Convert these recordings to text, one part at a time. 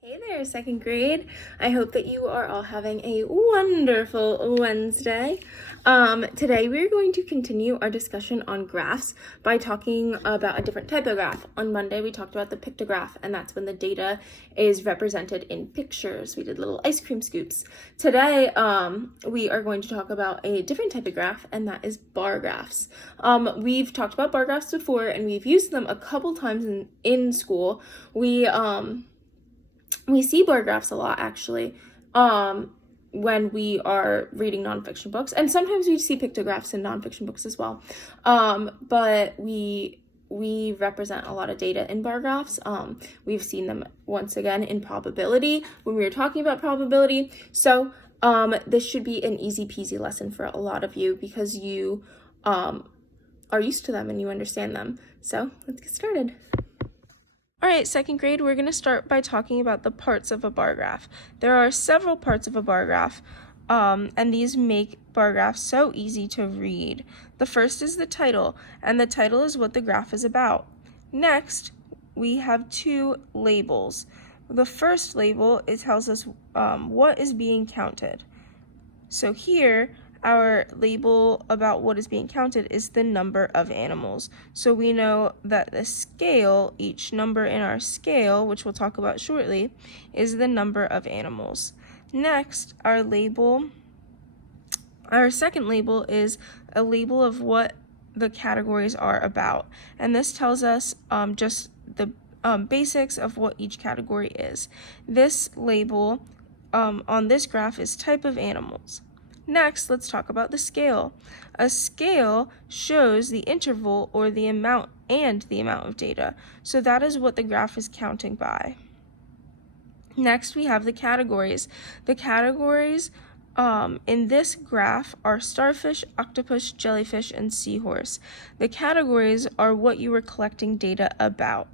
Hey there, second grade. I hope that you are all having a wonderful Wednesday. Today we're going to continue our discussion on graphs by talking about a different type of graph. On Monday we talked about the pictograph, and that's when the data is represented in pictures. We did little ice cream scoops. Today we are going to talk about a different type of graph, and that is bar graphs. We've talked about bar graphs before, and we've used them a couple times in school. We see bar graphs a lot, actually, when we are reading nonfiction books, and sometimes we see pictographs in nonfiction books as well. But we represent a lot of data in bar graphs. We've seen them once again in probability when we were talking about probability. So this should be an easy peasy lesson for a lot of you because you are used to them and you understand them. So let's get started. All right, second grade, we're going to start by talking about the parts of a bar graph. There are several parts of a bar graph, and these make bar graphs so easy to read. The first is the title, and the title is what the graph is about. Next, we have two labels. The first label, it tells us what is being counted. So here, our label about what is being counted is the number of animals. So we know that the scale, each number in our scale, which we'll talk about shortly, is the number of animals. Next, our second label is a label of what the categories are about. And this tells us just the basics of what each category is. This label on this graph is type of animals. Next, let's talk about the scale. A scale shows the interval or the amount of data. So that is what the graph is counting by. Next, we have the categories. The categories in this graph are starfish, octopus, jellyfish, and seahorse. The categories are what you were collecting data about.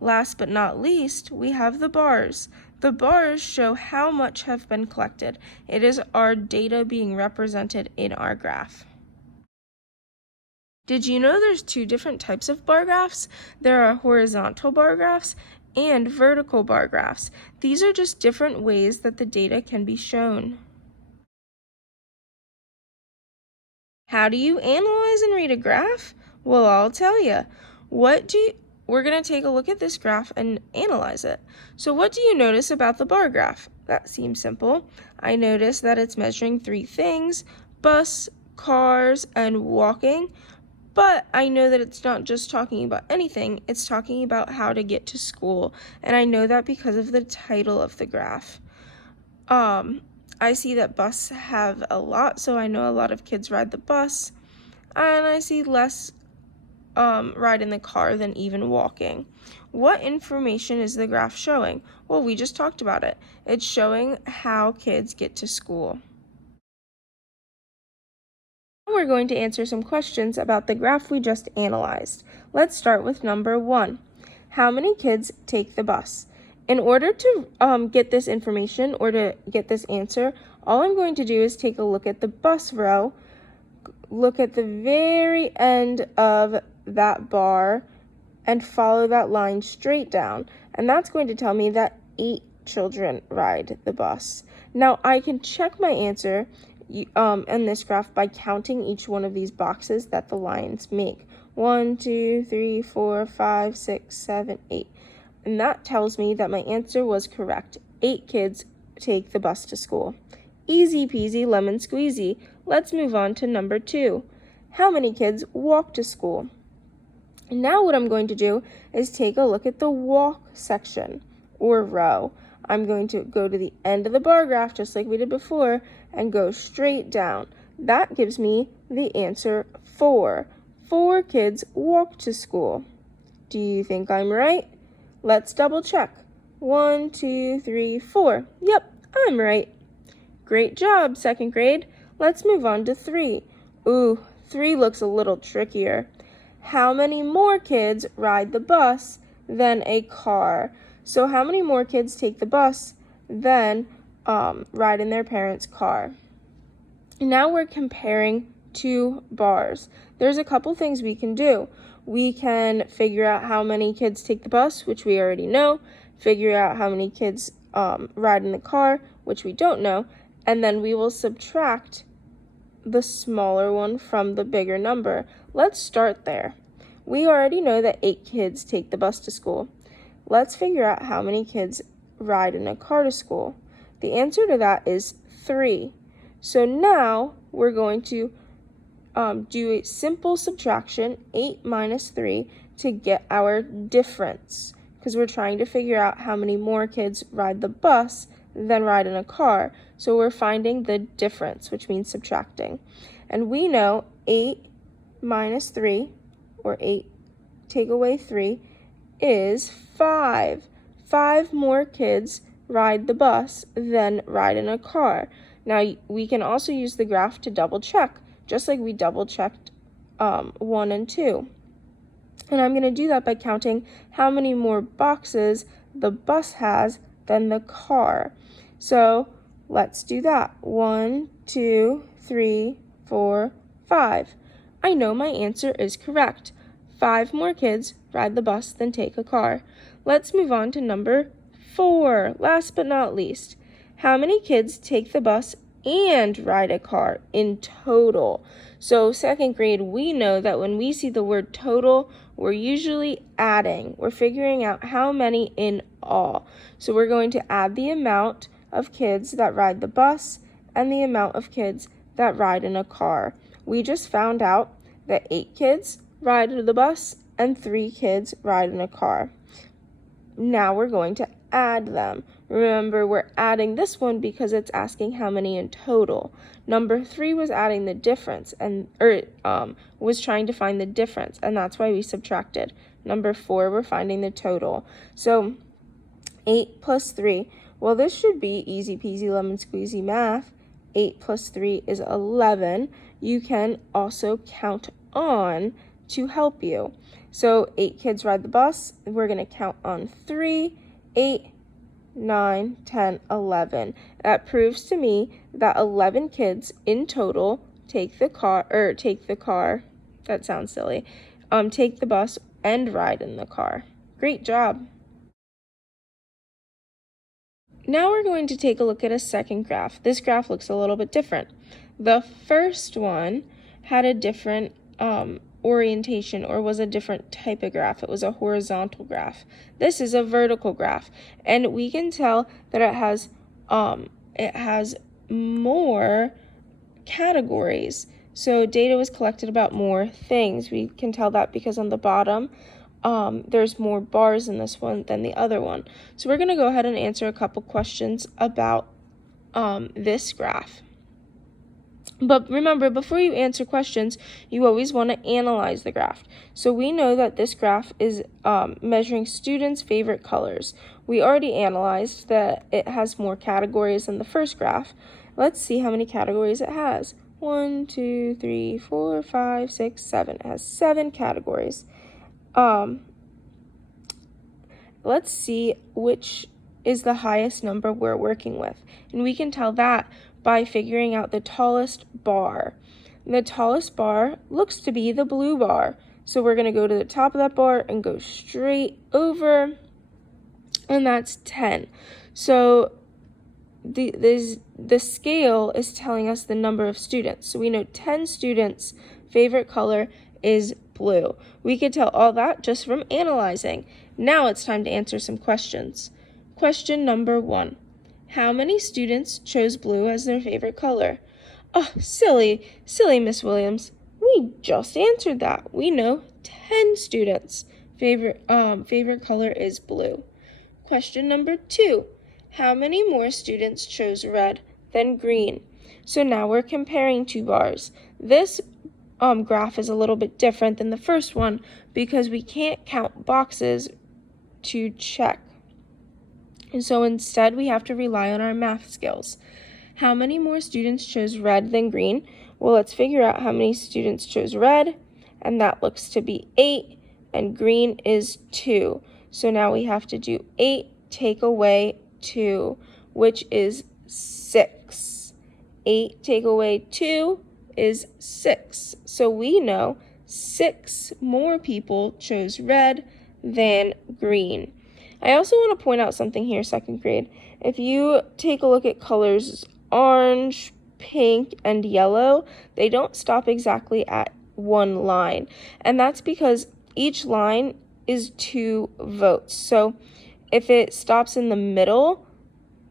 Last but not least, we have the bars. The bars show how much have been collected. It is our data being represented in our graph. Did you know there's two different types of bar graphs? There are horizontal bar graphs and vertical bar graphs. These are just different ways that the data can be shown. How do you analyze and read a graph? Well, I'll tell you. We're going to take a look at this graph and analyze it. So what do you notice about the bar graph? That seems simple. I notice that it's measuring three things: bus, cars, and walking. But I know that it's not just talking about anything, it's talking about how to get to school. And I know that because of the title of the graph. I see that bus have a lot, so I know a lot of kids ride the bus. And I see less ride in the car than even walking. What information is the graph showing? Well, we just talked about it. It's showing how kids get to school. Now we're going to answer some questions about the graph we just analyzed. Let's start with number 1. How many kids take the bus? In order to get this information or to get this answer, all I'm going to do is take a look at the bus row, look at the very end of that bar, and follow that line straight down. And that's going to tell me that 8 children ride the bus. Now, I can check my answer in this graph by counting each one of these boxes that the lines make. 1, 2, 3, 4, 5, 6, 7, 8. And that tells me that my answer was correct. 8 kids take the bus to school. Easy peasy lemon squeezy. Let's move on to number 2. How many kids walk to school? Now what I'm going to do is take a look at the walk section or row. I'm going to go to the end of the bar graph just like we did before and go straight down. That gives me the answer 4. 4 kids walk to school. Do you think I'm right? Let's double check. 1, 2, 3, 4. Yep, I'm right. Great job, second grade. Let's move on to 3. Ooh, 3 looks a little trickier. How many more kids ride the bus than a car? So how many more kids take the bus than ride in their parents' car? Now we're comparing 2 bars. There's a couple things we can do. We can figure out how many kids take the bus, which we already know, figure out how many kids ride in the car, which we don't know, and then we will subtract the smaller one from the bigger number. Let's start there. We already know that 8 kids take the bus to school. Let's figure out how many kids ride in a car to school. The answer to that is 3. So now we're going to do a simple subtraction, 8 minus 3, to get our difference, because we're trying to figure out how many more kids ride the bus than ride in a car. So we're finding the difference, which means subtracting. And we know 8 minus 3, or 8 take away 3, is 5. 5 more kids ride the bus than ride in a car. Now, we can also use the graph to double check, just like we double checked 1 and 2. And I'm going to do that by counting how many more boxes the bus has than the car. So let's do that. 1, 2, 3, 4, 5. I know my answer is correct. 5 more kids ride the bus than take a car. Let's move on to number 4. Last but not least, how many kids take the bus and ride a car in total? So 2nd grade, we know that when we see the word total, we're usually adding. We're figuring out how many in all. So we're going to add the amount of kids that ride the bus and the amount of kids that ride in a car. We just found out that 8 kids ride the bus and 3 kids ride in a car. Now we're going to add them. Remember, we're adding this one because it's asking how many in total. Number 3 was adding the difference, was trying to find the difference, and that's why we subtracted. Number 4, we're finding the total. So 8 plus 3, well, this should be easy peasy lemon squeezy math. 8 plus 3 is 11. You can also count on to help you. So 8 kids ride the bus. We're going to count on 3, 8, 9, 10, 11. That proves to me that 11 kids in total take the car, that sounds silly, take the bus and ride in the car. Great job. Now we're going to take a look at a second graph. This graph looks a little bit different. The first one had a different orientation, or was a different type of graph. It was a horizontal graph. This is a vertical graph, and we can tell that it has more categories. So data was collected about more things. We can tell that because on the bottom there's more bars in this one than the other one. So we're going to go ahead and answer a couple questions about this graph. But remember, before you answer questions, you always want to analyze the graph. So we know that this graph is measuring students' favorite colors. We already analyzed that it has more categories than the first graph. Let's see how many categories it has. 1, 2, 3, 4, 5, 6, 7. It has 7 categories. Let's see which is the highest number we're working with. And we can tell that by figuring out the tallest bar. The tallest bar looks to be the blue bar. So we're going to go to the top of that bar and go straight over, and that's 10. So the scale is telling us the number of students. So we know 10 students' favorite color is blue. We could tell all that just from analyzing. Now it's time to answer some questions. Question number 1. How many students chose blue as their favorite color? Oh, silly Miss Williams. We just answered that. We know 10 students' favorite color is blue. Question number 2. How many more students chose red than green? So now we're comparing 2 bars. This graph is a little bit different than the first one because we can't count boxes to check. And so instead, we have to rely on our math skills. How many more students chose red than green? Well, let's figure out how many students chose red, and that looks to be 8, and green is 2. So now we have to do 8 take away 2, which is 6. 8 take away 2 is 6. So we know 6 more people chose red than green. I also want to point out something here, second grade. if you take a look at colors orange, pink, and yellow, they don't stop exactly at one line. And that's because each line is 2 votes. So if it stops in the middle,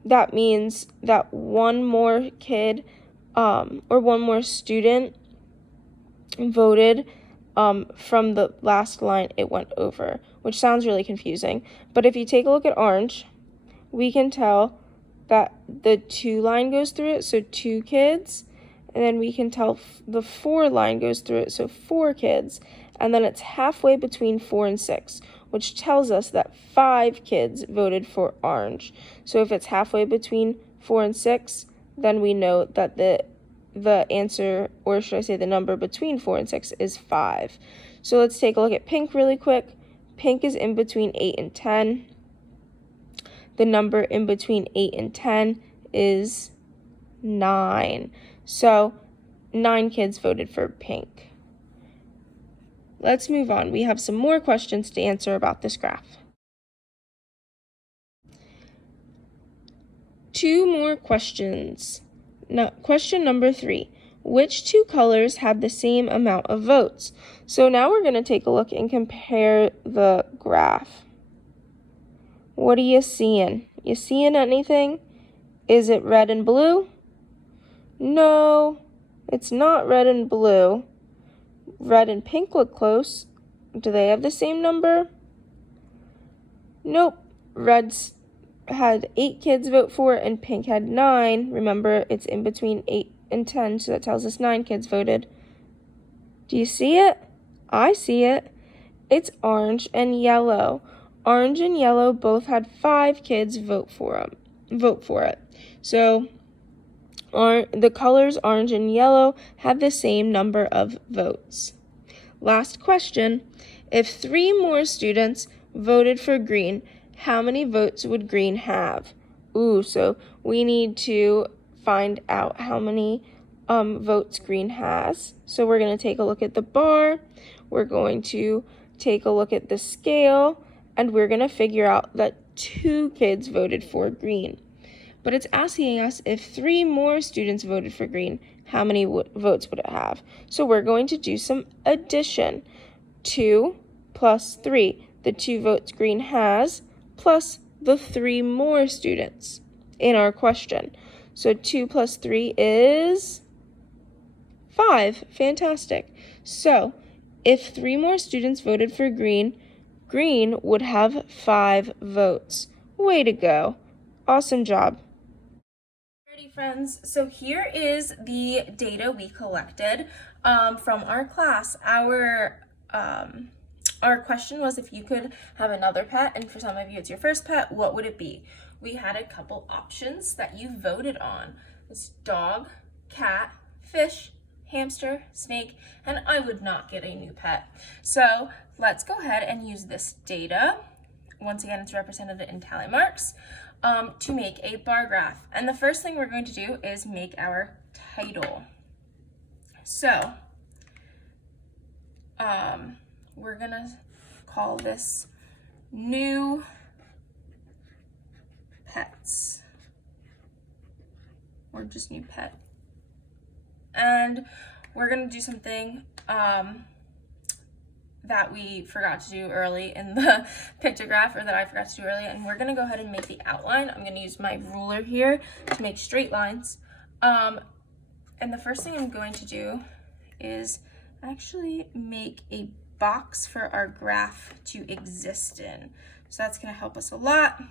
that means that one more kid or one more student voted from the last line it went over, which sounds really confusing. But if you take a look at orange, we can tell that the 2 line goes through it, so 2 kids, and then we can tell the 4 line goes through it, so 4 kids, and then it's halfway between 4 and 6, which tells us that 5 kids voted for orange. So if it's halfway between 4 and 6, then we know that the answer, or should I say the number between 4 and 6, is 5. So let's take a look at pink really quick. Pink is in between 8 and 10. The number in between 8 and 10 is 9. So 9 kids voted for pink. Let's move on. We have some more questions to answer about this graph. 2 more questions. Now, question number 3. Which 2 colors had the same amount of votes? So now we're going to take a look and compare the graph. What are you seeing? You seeing anything? Is it red and blue? No, it's not red and blue. Red and pink look close. Do they have the same number? Nope. Red's had 8 kids vote for it and pink had 9. Remember, it's in between 8 and 10, so that tells us 9 kids voted. Do you see it? I see it. It's orange and yellow. Orange and yellow both had 5 kids vote for it. So the colors orange and yellow had the same number of votes. Last question. If 3 more students voted for green, how many votes would green have? So we need to find out how many votes green has. So we're going to take a look at the bar. We're going to take a look at the scale. And we're going to figure out that 2 kids voted for green. But it's asking us if 3 more students voted for green, how many votes would it have? So we're going to do some addition. 2 plus 3, the 2 votes green has, plus the 3 more students in our question. So 2 plus 3 is 5. Fantastic. So if 3 more students voted for green, green would have 5 votes. Way to go. Awesome job. Alrighty, friends, so here is the data we collected from our class. Our question was if you could have another pet, and for some of you it's your first pet, what would it be? We had a couple options that you voted on. It's dog, cat, fish, hamster, snake, and I would not get a new pet. So let's go ahead and use this data. Once again, it's represented in tally marks to make a bar graph. And the first thing we're going to do is make our title. So we're gonna call this new pets, or just new pet. And we're gonna do something that we forgot to do early in the pictograph, or that I forgot to do early, and we're gonna go ahead and make the outline. I'm gonna use my ruler here to make straight lines. And the first thing I'm going to do is actually make a box for our graph to exist in. So that's gonna help us a lot.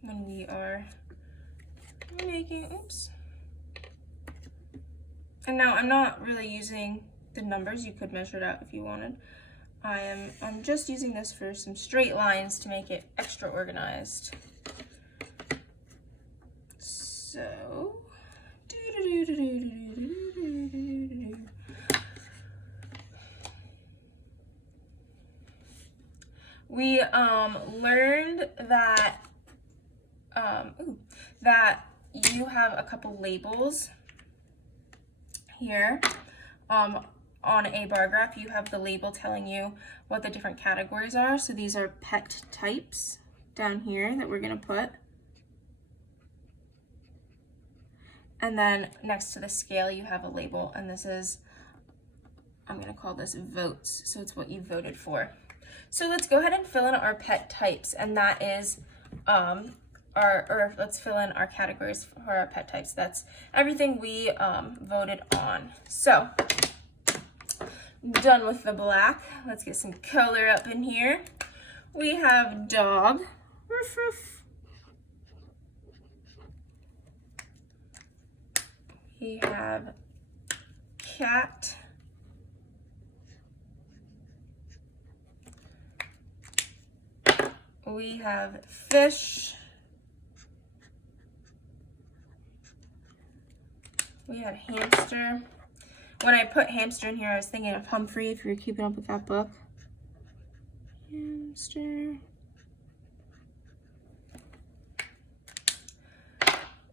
When we are making, and now I'm not really using the numbers. You could measure it out if you wanted. I'm just using this for some straight lines to make it extra organized. So, we learned that that you have a couple labels here. on a bar graph, you have the label telling you what the different categories are. So these are pet types down here that we're going to put. And then next to the scale, you have a label, and this is, I'm going to call this votes. So it's what you voted for. So let's go ahead and fill in our pet types, and that is let's fill in our categories for our pet types. That's everything we voted on. So done with the black. Let's get some color up in here. We have dog. Ruff, ruff. We have cat. We have fish. We had hamster. When I put hamster in here, I was thinking of Humphrey, if you were keeping up with that book. Hamster.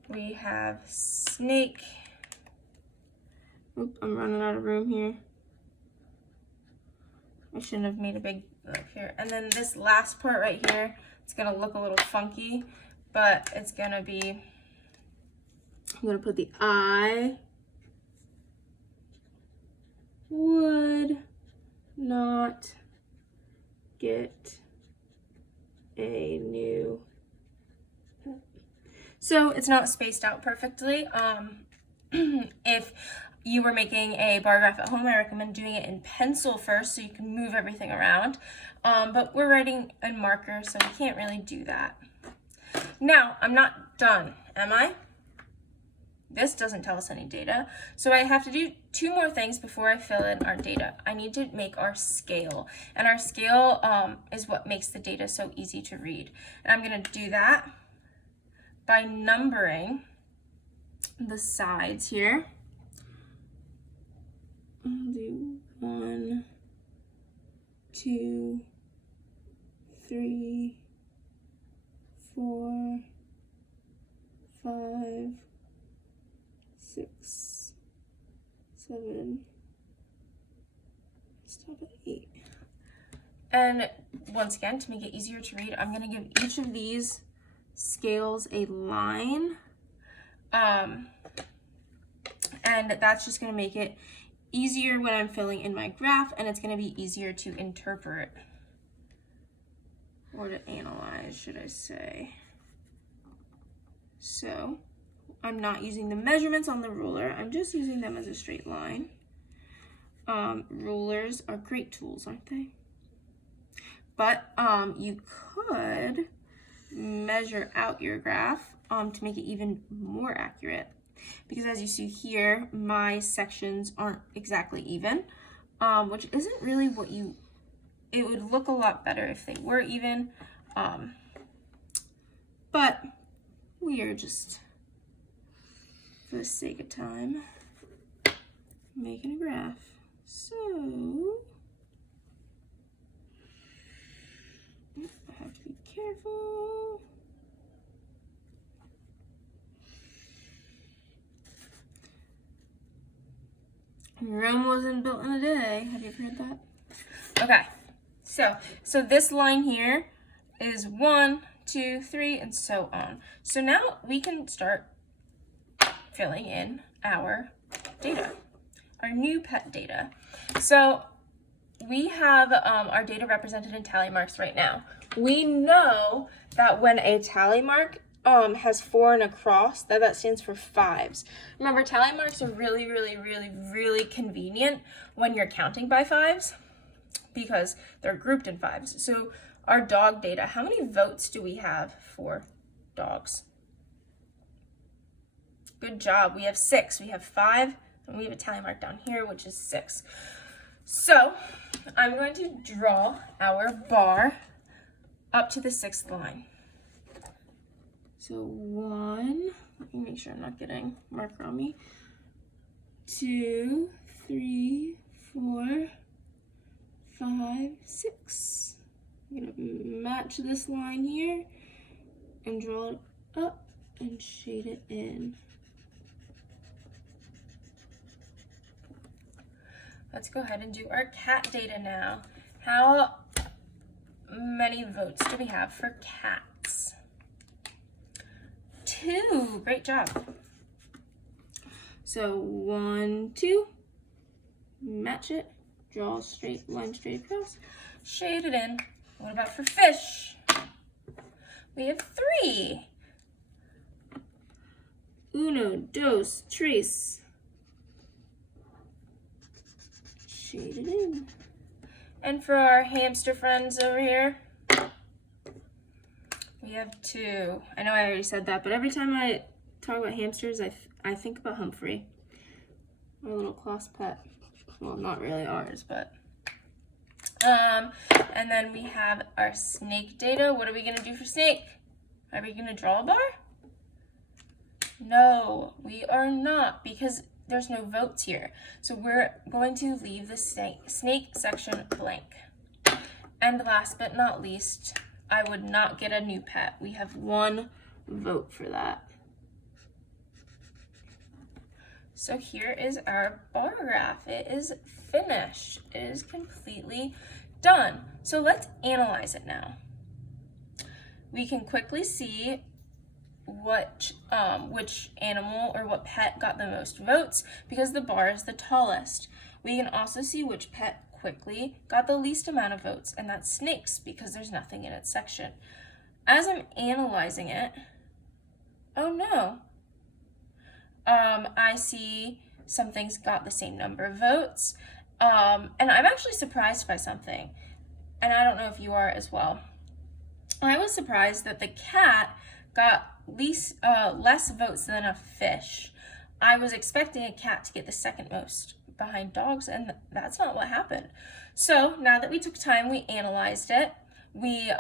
We have snake. Oop, I'm running out of room here. I shouldn't have made a big look here. And then this last part right here, it's gonna look a little funky, but it's gonna be, I'm gonna put the eye. Would not get a new pet. So it's not spaced out perfectly. If you were making a bar graph at home, I recommend doing it in pencil first so you can move everything around. But we're writing in marker, so we can't really do that. Now, I'm not done, am I? This doesn't tell us any data. So I have to do two more things before I fill in our data. I need to make our scale. And our scale is what makes the data so easy to read. And I'm gonna do that by numbering the sides here. I'll do 1, 2, 3, 4, 5, 6, 7, stop at 8. And once again, to make it easier to read, I'm going to give each of these scales a line. And that's just going to make it easier when I'm filling in my graph, and it's going to be easier to interpret, or to analyze, should I say. So I'm not using the measurements on the ruler, I'm just using them as a straight line. Rulers are great tools, aren't they? But you could measure out your graph to make it even more accurate. Because as you see here, my sections aren't exactly even, which isn't really what it would look a lot better if they were even, but we are just, for the sake of time, making a graph. So, I have to be careful. Rome wasn't built in a day. Have you ever heard that? Okay, so this line here is 1, 2, 3, and so on. So now we can start filling in our data, our new pet data. So we have our data represented in tally marks right now. We know that when a tally mark has 4 and a cross, that stands for 5s. Remember, tally marks are really, really, really, really convenient when you're counting by 5s because they're grouped in 5s. So our dog data, how many votes do we have for dogs? Good job. We have 6. We have 5, and we have a tally mark down here, which is 6. So I'm going to draw our bar up to the 6th line. So 1, let me make sure I'm not getting marker on me. 2, 3, 4, 5, 6. I'm gonna match this line here and draw it up and shade it in. Let's go ahead and do our cat data now. How many votes do we have for cats? 2. Great job. So 1, 2. Match it. Draw a straight line straight across. Shade it in. What about for fish? We have 3. 1, 2, 3. Shade it in. And for our hamster friends over here, we have 2. I know I already said that, but every time I talk about hamsters, I think about Humphrey, our little class pet. Well, not really ours, but. And then we have our snake data. What are we going to do for snake? Are we going to draw a bar? No, we are not, because there's no votes here. So we're going to leave the snake section blank. And last but not least, I would not get a new pet. We have 1 vote for that. So here is our bar graph. It is finished. It is completely done. So let's analyze it now. We can quickly see which animal or what pet got the most votes because the bar is the tallest. We can also see which pet quickly got the least amount of votes, and that's snakes because there's nothing in its section. As I'm analyzing it, oh no, I see some things got the same number of votes, and I'm actually surprised by something, and I don't know if you are as well. I was surprised that the cat got less votes than a fish. I was expecting a cat to get the second most behind dogs, and that's not what happened. So now that we took time, we analyzed it. We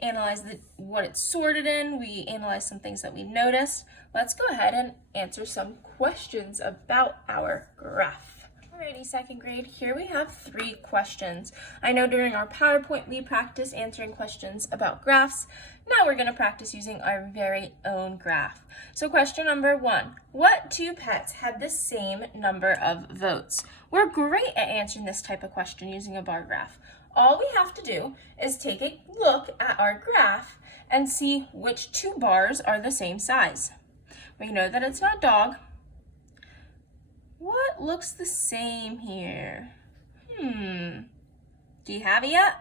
analyzed what it's sorted in. We analyzed some things that we noticed. Let's go ahead and answer some questions about our graph. Alrighty, second grade, here we have 3 questions. I know during our PowerPoint we practiced answering questions about graphs. Now we're going to practice using our very own graph. So question number 1, what 2 pets had the same number of votes? We're great at answering this type of question using a bar graph. All we have to do is take a look at our graph and see which 2 bars are the same size. We know that it's not dog. What looks the same here? Do you have it yet?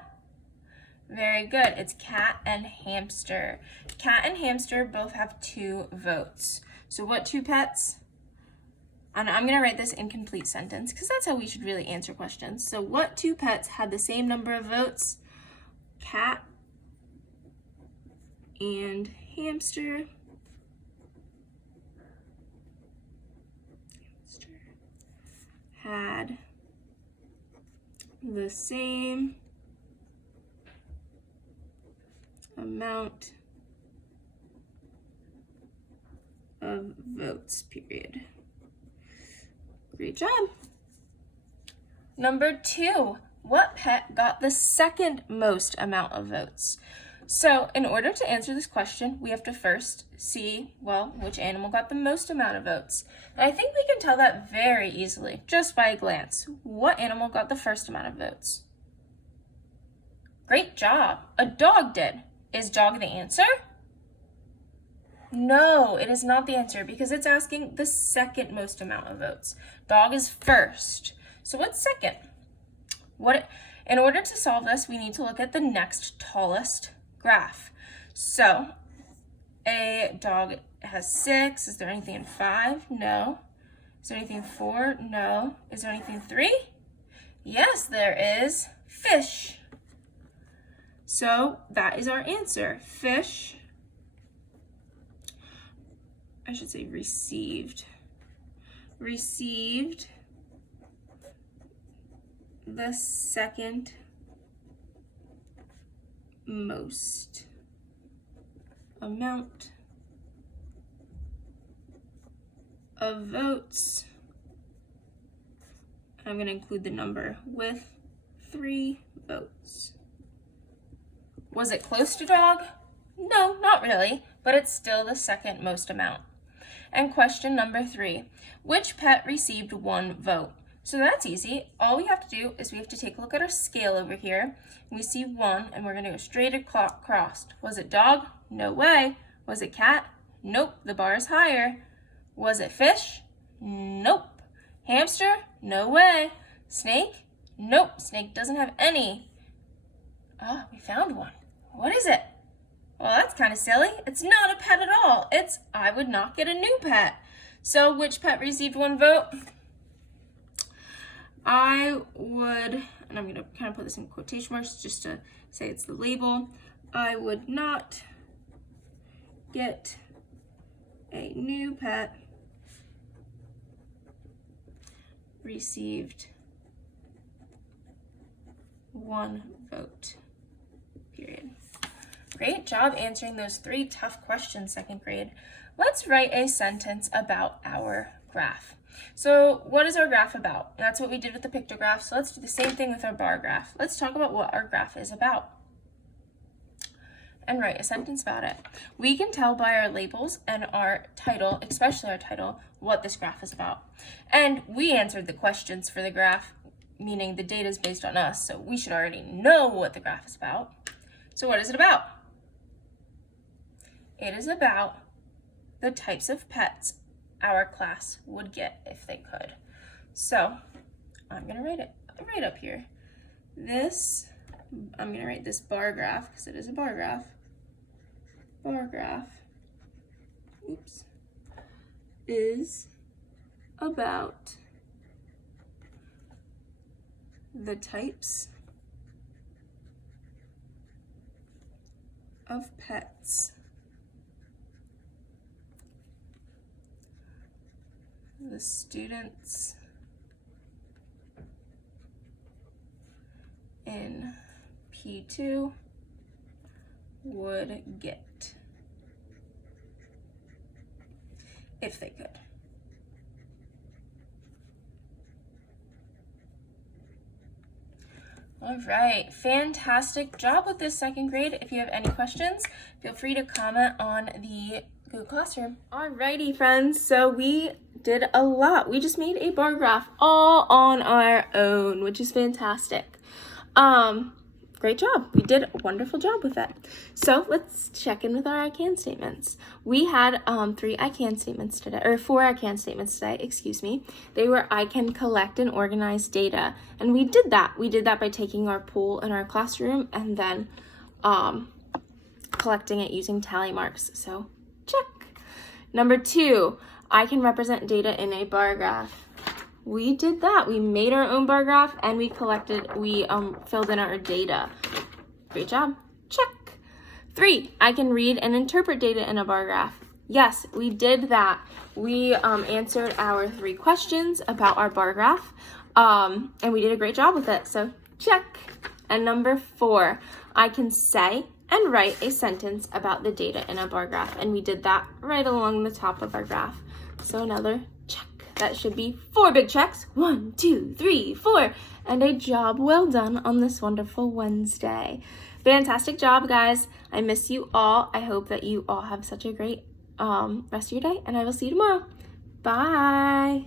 Very good. It's cat and hamster. Cat and hamster both have 2 votes. So what 2 pets? And I'm going to write this incomplete sentence because that's how we should really answer questions. So what 2 pets had the same number of votes? Cat and hamster. Had the same amount of votes, period. Great job. Number 2, what pet got the second most amount of votes? So in order to answer this question, we have to first see, well, which animal got the most amount of votes. And I think we can tell that very easily, just by a glance. What animal got the first amount of votes? Great job. A dog did. Is dog the answer? No, it is not the answer because it's asking the second most amount of votes. Dog is first. So what's second? In order to solve this, we need to look at the next tallest graph. So a dog has 6. Is there anything in 5? No. Is there anything in 4? No. Is there anything in 3? Yes, there is. Fish. So that is our answer. Fish, I should say received the second most amount of votes. I'm going to include the number with 3 votes. Was it close to dog? No, not really, but it's still the second most amount. And question number 3, which pet received 1 vote? So that's easy. All we have to do is we have to take a look at our scale over here. We see 1, and we're going to go straight across. Was it dog? No way. Was it cat? Nope, the bar is higher. Was it fish? Nope. Hamster? No way. Snake? Nope, snake doesn't have any. Oh, we found one. What is it? Well, that's kind of silly. It's not a pet at all. It's, I would not get a new pet. So which pet received 1 vote? I would, and I'm going to kind of put this in quotation marks just to say it's the label. I would not get a new pet received 1 vote, period. Great job answering those 3 tough questions, 2nd grade. Let's write a sentence about our graph. So what is our graph about? That's what we did with the pictograph, so let's do the same thing with our bar graph. Let's talk about what our graph is about and write a sentence about it. We can tell by our labels and our title, especially our title, what this graph is about. And we answered the questions for the graph, meaning the data is based on us, so we should already know what the graph is about. So what is it about? It is about the types of pets our class would get if they could. So I'm gonna write it right up here. I'm gonna write this bar graph because it is a bar graph. Bar graph, oops, is about the types of pets the students in P2 would get if they could. All right, fantastic job with this 2nd grade. If you have any questions, feel free to comment on the Google Classroom. Alrighty, friends, so we did a lot. We just made a bar graph all on our own, which is fantastic. Great job. We did a wonderful job with it. So let's check in with our I can statements. We had 3 I can statements today, or 4 I can statements today, excuse me. They were I can collect and organize data. And we did that. We did that by taking our pool in our classroom and then collecting it using tally marks. So check. Number 2, I can represent data in a bar graph. We did that. We made our own bar graph and we filled in our data. Great job. Check. 3, I can read and interpret data in a bar graph. Yes, we did that. We answered our 3 questions about our bar graph, and we did a great job with it. So check. And number 4, I can say and write a sentence about the data in a bar graph, and we did that right along the top of our graph. So another check. That should be 4 big checks. 1, 2, 3, 4. And a job well done on this wonderful Wednesday. Fantastic job, guys. I miss you all. I hope that you all have such a great rest of your day, and I will see you tomorrow. Bye.